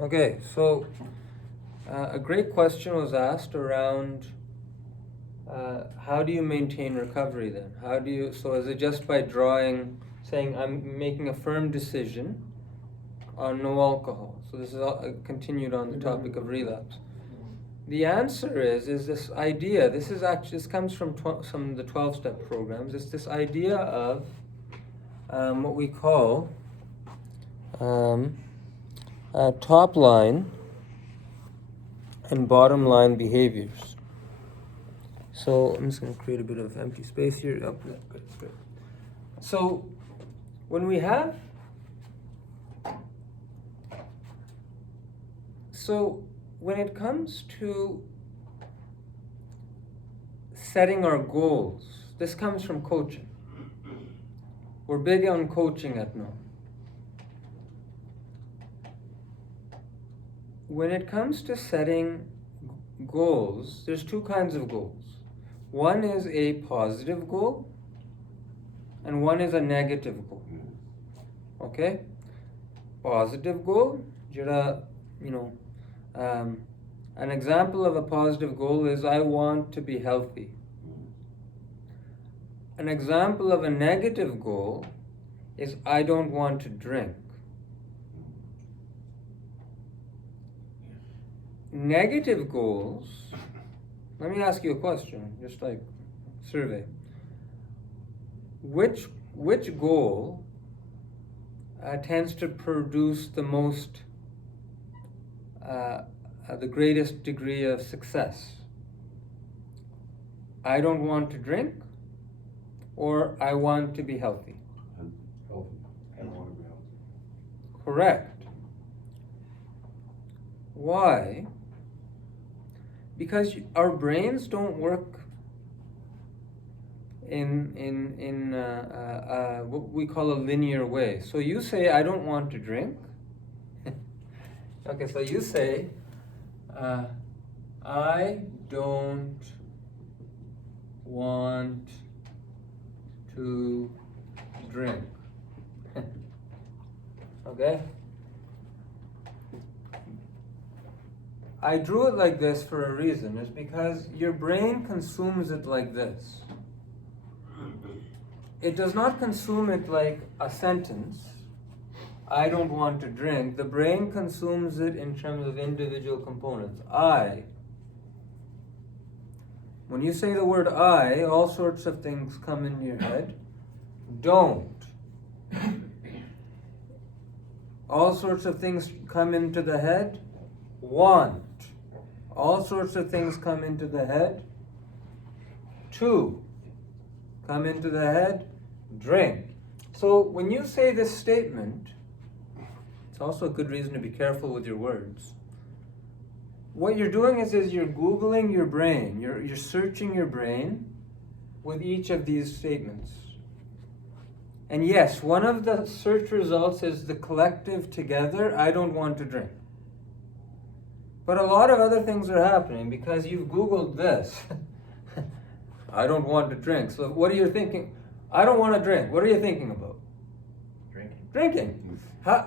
Okay, so a great question was asked around how do you maintain recovery then? So is it just by saying I'm making a firm decision on no alcohol? So this is continued on the topic of relapse. The answer is this idea, this comes from some of the 12-step programs. It's this idea of what we call top line and bottom line behaviors. So I'm just going to create a bit of empty space here. Oh, good. So when it comes to setting our goals, this comes from coaching. We're big on coaching at NOM. When it comes to setting goals, there's two kinds of goals. One is a positive goal, and one is a negative goal. Okay? Positive goal, an example of a positive goal is I want to be healthy. An example of a negative goal is I don't want to drink. Negative goals, let me ask you a question, just like survey. Which goal tends to produce the greatest degree of success? I don't want to drink, or I want to be healthy? Healthy. I don't want to be healthy. Correct. Why? Because our brains don't work in what we call a linear way. So you say, I don't want to drink. Okay, so you say, I don't want to drink. Okay? I drew it like this for a reason. It's because your brain consumes it like this. It does not consume it like a sentence. I don't want to drink. The brain consumes it in terms of individual components. When you say the word I, all sorts of things come in your head. Don't. All sorts of things come into the head. Want. All sorts of things come into the head. To. Come into the head. Drink. So when you say this statement, it's also a good reason to be careful with your words. What you're doing is you're Googling your brain. You're searching your brain with each of these statements. And yes, one of the search results is the collective together, I don't want to drink. But a lot of other things are happening because you've Googled this. I don't want to drink. So what are you thinking? I don't want to drink. What are you thinking about? Drinking.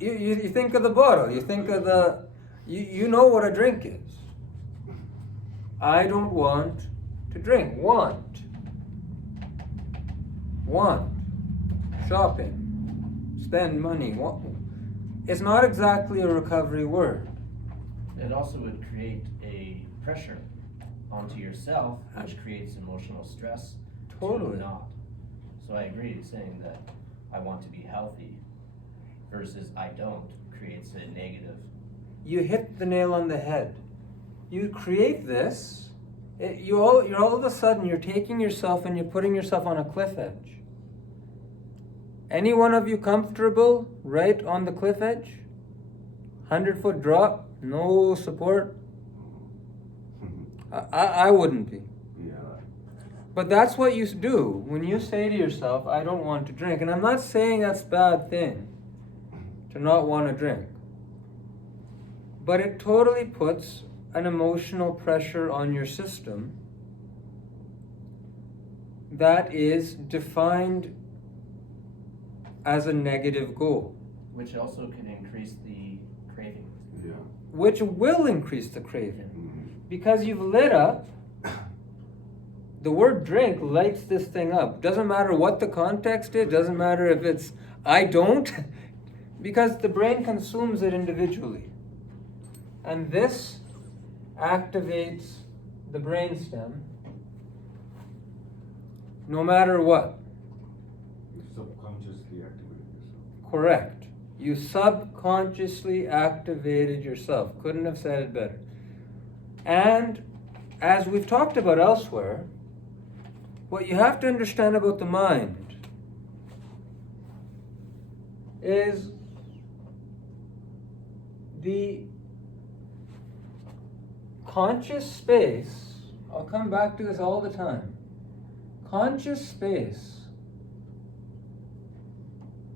You think of the bottle. You think of you know what a drink is. I don't want to drink. Want. Shopping. Spend money. It's not exactly a recovery word. It also would create a pressure onto yourself, which creates emotional stress. Totally. To not. So I agree saying that I want to be healthy versus I don't creates a negative. You hit the nail on the head. You create this. You're all of a sudden you're taking yourself and you're putting yourself on a cliff edge. Any one of you comfortable right on the cliff edge? 100-foot drop, no support? I wouldn't be. Yeah. But that's what you do when you say to yourself, I don't want to drink. And I'm not saying that's a bad thing to not want to drink. But it totally puts an emotional pressure on your system that is defined as a negative goal. Which also can increase the craving. Yeah. which will increase the craving. Mhm. Because you've lit up, the word drink lights this thing up. Doesn't matter what the context is, doesn't matter if it's I don't, because the brain consumes it individually. And this activates the brainstem no matter what. You subconsciously activate yourself. Correct. You subconsciously activated yourself. Couldn't have said it better. And as we've talked about elsewhere, what you have to understand about the mind is the conscious space. I'll come back to this all the time. Conscious space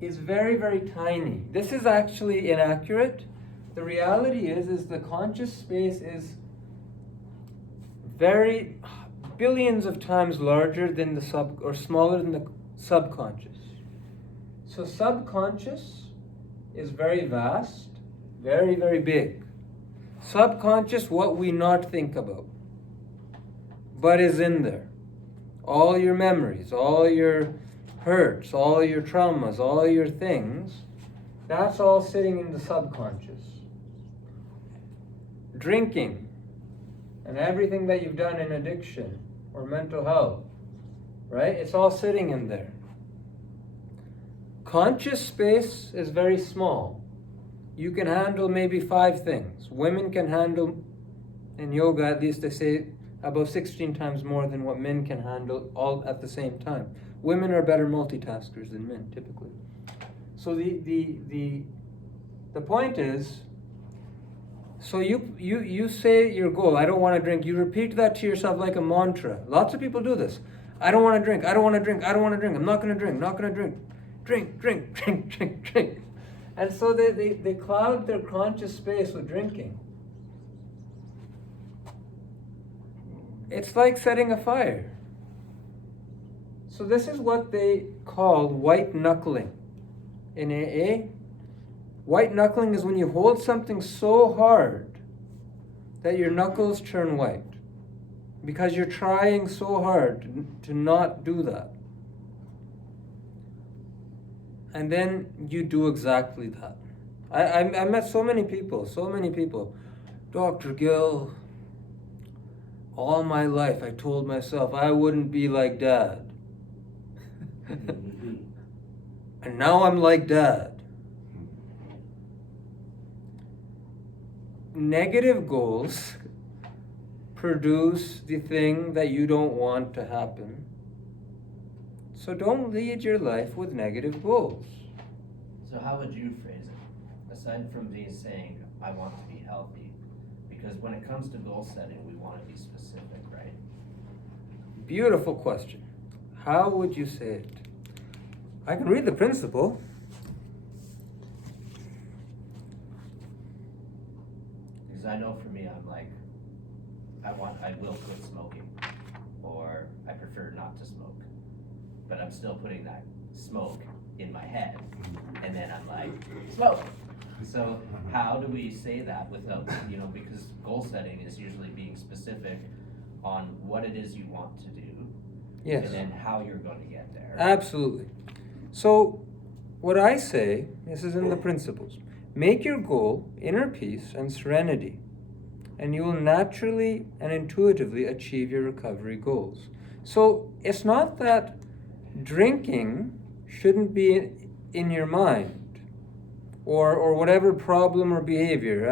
is very, very tiny. This is actually inaccurate. The reality is the conscious space is very billions of times larger than the or smaller than the subconscious. So subconscious is very vast, very, very big. Subconscious, what we not think about, but is in there. All your memories, all your hurts, all your traumas, all your things, that's all sitting in the subconscious. Drinking and everything that you've done in addiction or mental health, right? It's all sitting in there. Conscious space is very small. You can handle maybe 5 things. Women can handle, in yoga at least they say, about 16 times more than what men can handle all at the same time. Women are better multitaskers than men, typically. So the point is, so you say your goal, I don't want to drink. You repeat that to yourself like a mantra. Lots of people do this. I don't want to drink, I don't want to drink, I don't want to drink, I'm not going to drink, not going to drink. Drink, drink, drink, drink, drink. And so they cloud their conscious space with drinking. It's like setting a fire. So this is what they call white knuckling. In AA, white knuckling is when you hold something so hard that your knuckles turn white. Because you're trying so hard to not do that. And then you do exactly that. I met so many people. Dr. Gill, all my life I told myself I wouldn't be like Dad. And now I'm like Dad. Negative goals produce the thing that you don't want to happen. So don't lead your life with negative goals. So how would you phrase it? Aside from saying, I want to be healthy, because when it comes to goal setting, we want to be specific, right? Beautiful question. How would you say it? I can read the principle. Because I know for me, I'm like, I will quit smoking, or I prefer not to smoke, but I'm still putting that smoke in my head, and then I'm like, smoke. So how do we say that without, because goal setting is usually being specific on what it is you want to do, Yes. and then how you're going to get there. Absolutely. So what I say, this is in the principles. Make your goal inner peace and serenity, and you will naturally and intuitively achieve your recovery goals. So it's not that drinking shouldn't be in your mind, or whatever problem or behavior.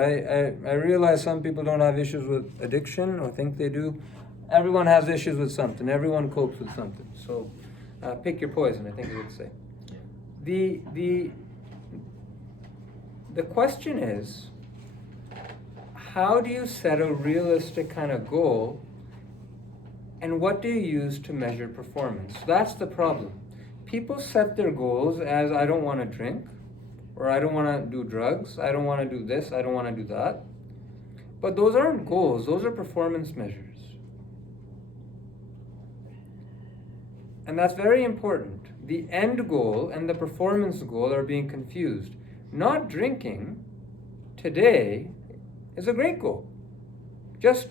I realize some people don't have issues with addiction or think they do. Everyone has issues with something. Everyone copes with something. So pick your poison, I think I would say. The question is, how do you set a realistic kind of goal, and what do you use to measure performance? That's the problem. People set their goals as, I don't want to drink, or I don't want to do drugs, I don't want to do this, I don't want to do that. But those aren't goals, those are performance measures. And that's very important. The end goal and the performance goal are being confused. Not drinking today is a great goal. Just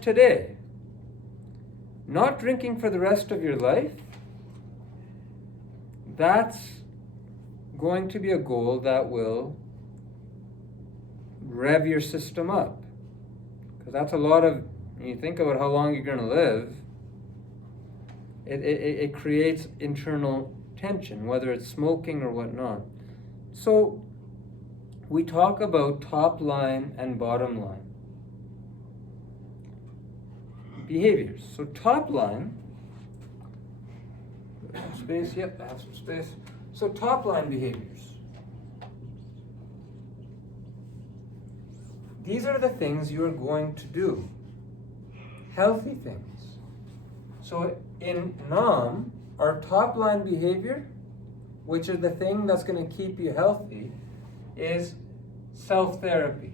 today. Not drinking for the rest of your life, that's going to be a goal that will rev your system up. Because that's a lot of, when you think about how long you're going to live, it creates internal tension, whether it's smoking or whatnot. So we talk about top line and bottom line behaviors. So top line, space, yep, I have some space. So top line behaviors. These are the things you are going to do. Healthy things. So in NOM, our top line behavior, which is the thing that's going to keep you healthy, is self-therapy.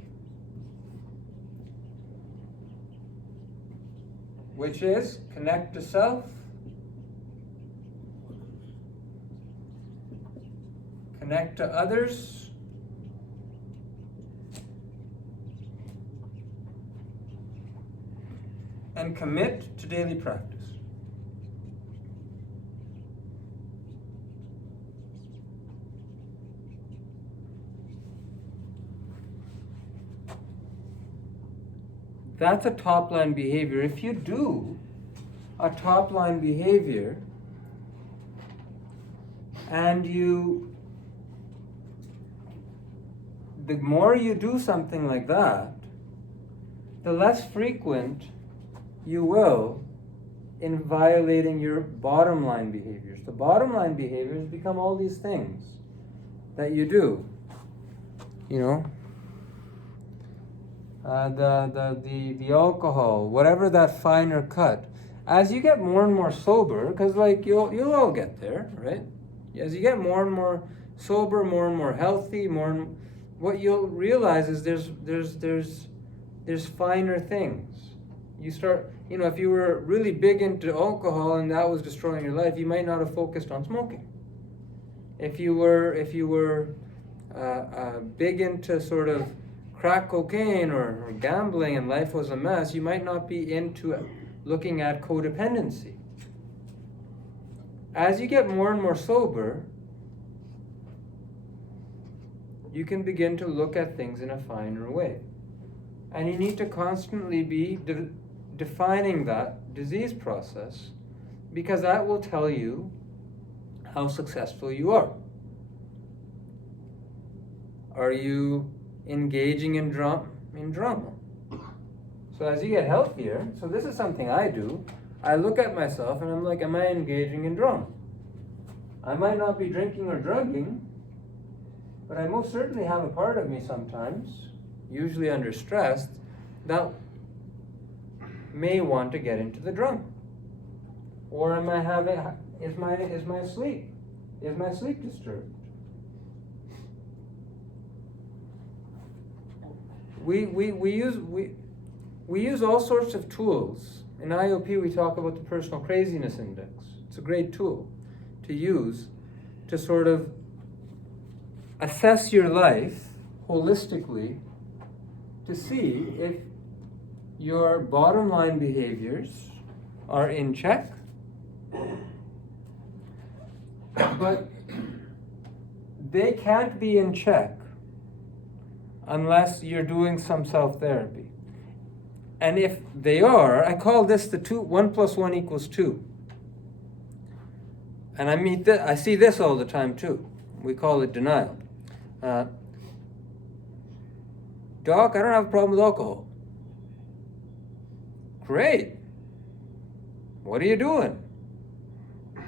Which is connect to self, connect to others, and commit to daily practice. That's a top line behavior. If you do a top line behavior and the more you do something like that, the less frequent you will in violating your bottom line behaviors. The bottom line behaviors become all these things that you do. You know, the alcohol, whatever that finer cut. As you get more and more sober, because like you'll all get there, right? As you get more and more sober, more and more healthy, what you'll realize is there's finer things. You start, if you were really big into alcohol and that was destroying your life, you might not have focused on smoking. If you were big into sort of crack cocaine or gambling and life was a mess, you might not be into looking at codependency. As you get more and more sober, you can begin to look at things in a finer way. And you need to constantly be defining that disease process, because that will tell you how successful you are. Are you engaging in drama? So as you get healthier, so this is something I do, I look at myself and I'm like, am I engaging in drama? I might not be drinking or drugging, but I most certainly have a part of me sometimes, usually under stress, that may want to get into the drama. Or am I is my sleep disturbed? We use all sorts of tools. In IOP we talk about the personal craziness index. It's a great tool to use to sort of assess your life holistically to see if your bottom line behaviors are in check, but they can't be in check unless you're doing some self-therapy. And if they are, I call this the 1 + 1 = 2. And I see this all the time too. We call it denial. Doc, I don't have a problem with alcohol. Great. What are you doing?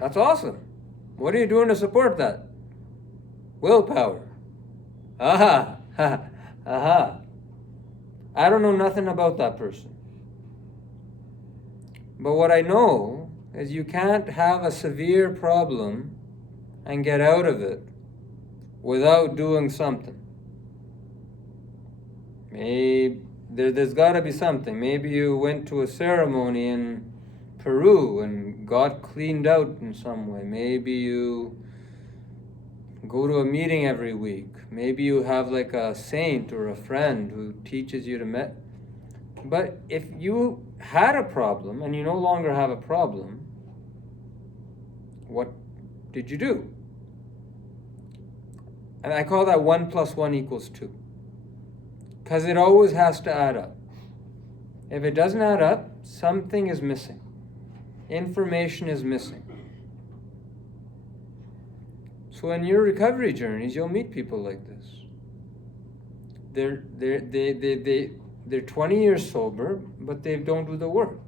That's awesome. What are you doing to support that? Willpower. Aha. Aha. I don't know nothing about that person. But what I know is you can't have a severe problem and get out of it without doing something. Maybe there's got to be something. Maybe you went to a ceremony in Peru and got cleaned out in some way. Maybe you go to a meeting every week. Maybe you have like a saint or a friend who teaches you to But if you had a problem and you no longer have a problem, what did you do? And I call that 1 + 1 = 2. Because it always has to add up. If it doesn't add up, something is missing. Information is missing. So in your recovery journeys, you'll meet people like this. They're 20 years sober, but they don't do the work.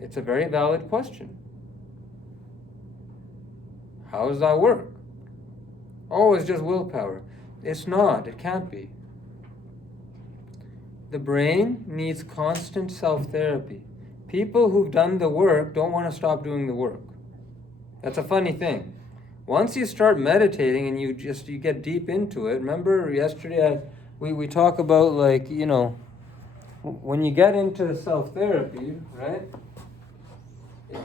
It's a very valid question. How does that work? Oh, it's just willpower. It's not. It can't be. The brain needs constant self-therapy. People who've done the work don't want to stop doing the work. That's a funny thing. Once you start meditating and you get deep into it, remember yesterday we talk about, like, when you get into self-therapy, right?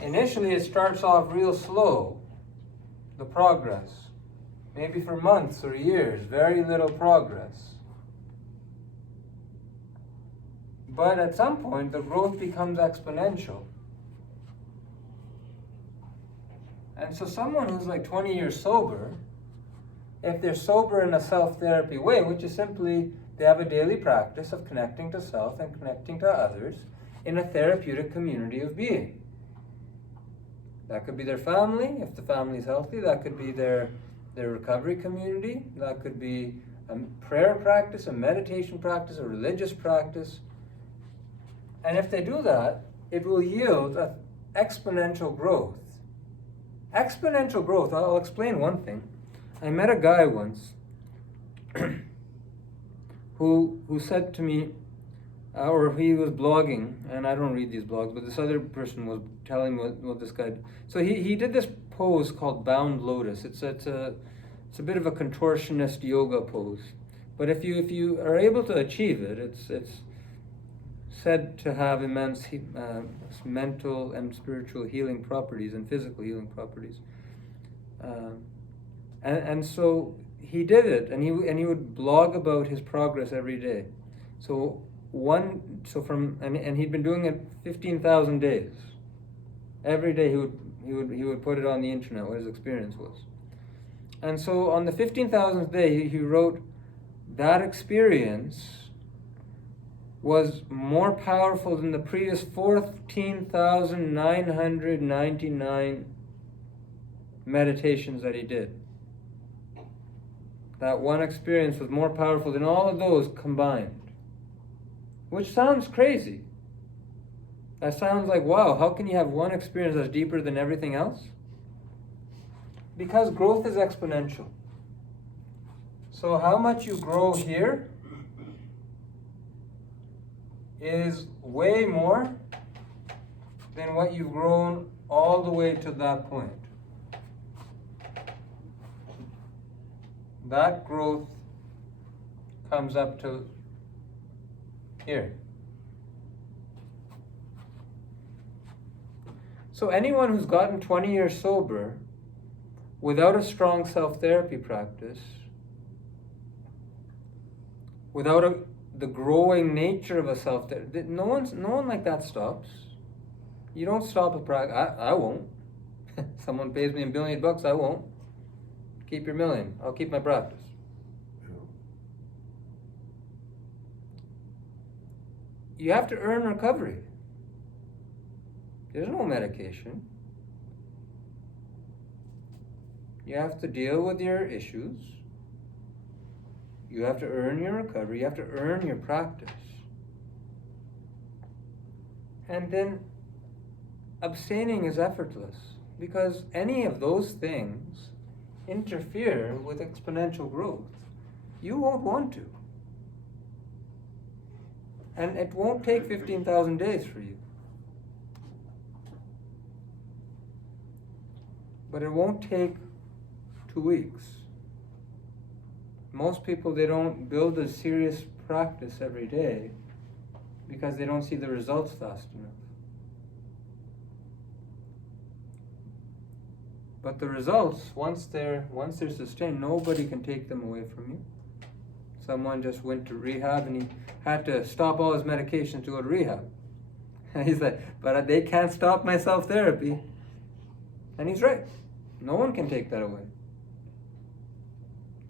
Initially it starts off real slow, the progress. Maybe for months or years, very little progress. But at some point, the growth becomes exponential. And so someone who's like 20 years sober, if they're sober in a self-therapy way, which is simply they have a daily practice of connecting to self and connecting to others in a therapeutic community of being. That could be their family, if the family is healthy. That could be their recovery community. That could be a prayer practice, a meditation practice, a religious practice. And if they do that, it will yield exponential growth. Exponential growth, I'll explain one thing. I met a guy once who said to me, or he was blogging, and I don't read these blogs, but this other person was telling me what this guy did. So he did this pose called bound lotus. It's a bit of a contortionist yoga pose. But if you are able to achieve it, it's said to have immense mental and spiritual healing properties and physical healing properties. And so he did it, and he would blog about his progress every day. And he'd been doing it 15,000 days. Every day he would put it on the internet what his experience was. And so on the 15,000th day he wrote, that experience was more powerful than the previous 14,999 meditations that he did. That one experience was more powerful than all of those combined. Which sounds crazy. That sounds like, wow, how can you have one experience that's deeper than everything else? Because growth is exponential. So how much you grow here is way more than what you've grown all the way to that point. That growth comes up to here. So anyone who's gotten 20 years sober without a strong self-therapy practice, without the growing nature of a self-therapy, no one like that stops. You don't stop a practice. I won't. Someone pays me $1 billion, I won't. Keep your million. I'll keep my practice. You have to earn recovery. There's no medication. You have to deal with your issues. You have to earn your recovery. You have to earn your practice. And then abstaining is effortless, because any of those things interfere with exponential growth. You won't want to. And it won't take 15,000 days for you. But it won't take 2 weeks. Most people, they don't build a serious practice every day because they don't see the results fast enough. But the results, once they're sustained, nobody can take them away from you. Someone just went to rehab and he had to stop all his medications to go to rehab. And he's like, but they can't stop my self-therapy. And he's right. No one can take that away.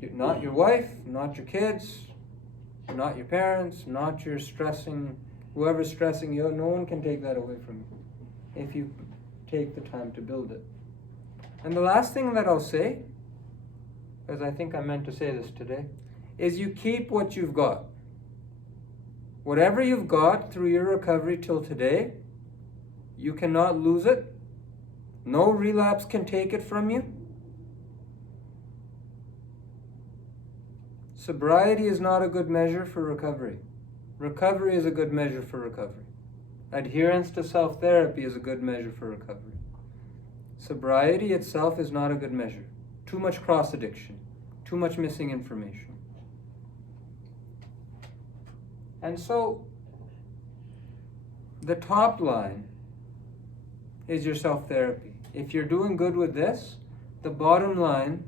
Not your wife, not your kids, not your parents, not your whoever's stressing you. No one can take that away from you if you take the time to build it. And the last thing that I'll say, because I think I meant to say this today, is you keep what you've got. Whatever you've got through your recovery till today, you cannot lose it. No relapse can take it from you. Sobriety is not a good measure for recovery. Recovery is a good measure for recovery. Adherence to self-therapy is a good measure for recovery. Sobriety itself is not a good measure. Too much cross-addiction. Too much missing information. And so, the top line is your self-therapy. If you're doing good with this, the bottom line,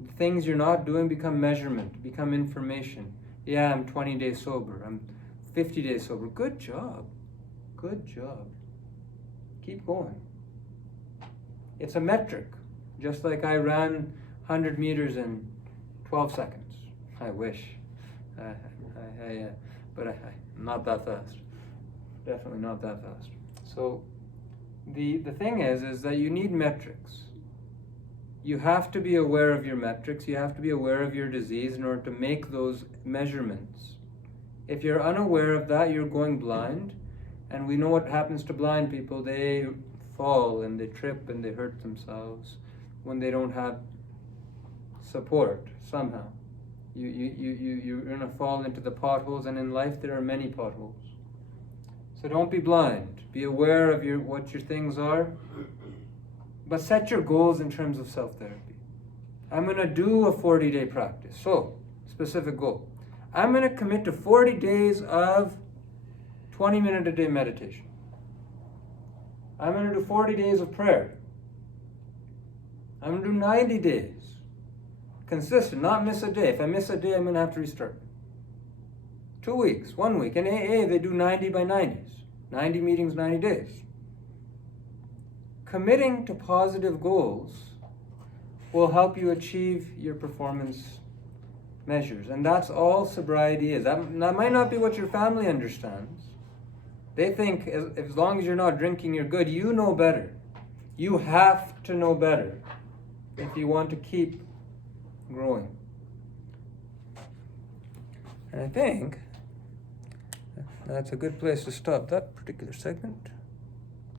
the things you're not doing become measurement, become information. Yeah, I'm 20 days sober. I'm 50 days sober. Good job. Good job. Keep going. It's a metric. Just like I ran 100 meters in 12 seconds. I wish. But I'm not that fast. Definitely not that fast. So the thing is that you need metrics. You have to be aware of your metrics. You have to be aware of your disease in order to make those measurements. If you're unaware of that, you're going blind. And we know what happens to blind people. They fall and they trip and they hurt themselves when they don't have support somehow. You're going to fall into the potholes, and in life there are many potholes. So don't be blind. Be aware of what your things are, but set your goals in terms of self-therapy. I'm going to do a 40-day practice. So, specific goal. I'm going to commit to 40 days of 20-minute-a-day meditation. I'm going to do 40 days of prayer. I'm going to do 90 days. Consistent, not miss a day. If I miss a day, I'm going to have to restart. 2 weeks, 1 week. In AA, they do 90 by 90s. 90 meetings, 90 days. Committing to positive goals will help you achieve your performance measures. And that's all sobriety is. That might not be what your family understands. They think as long as you're not drinking, you're good. You know better. You have to know better if you want to keep growing. And I think that's a good place to stop that particular segment.